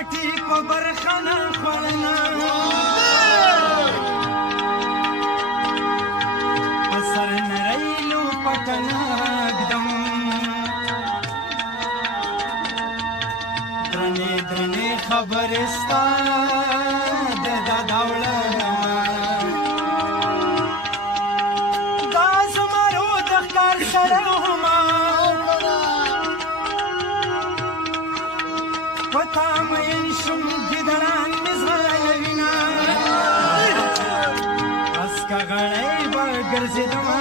پټي په برخانه خورنا سر نریلو پټنا ګدم درنې درنې خبرستا د داوله دا زمرو د ښکار سره پتا مین شم گدران مزغلوینا اسکا غړی به ګرځېدما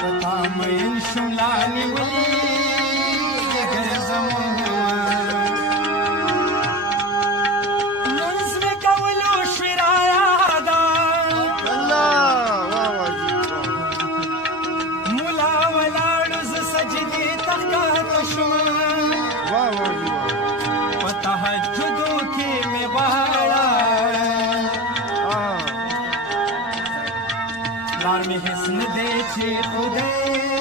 پتا مین شم لا نیولې ګرځمه منځ مې کولو شوې رایاده ملا ولاړو زه سجدې ته ښکته شوم په تهجدو کې مې غواړه پلار مې هېڅ نه دی چې خدای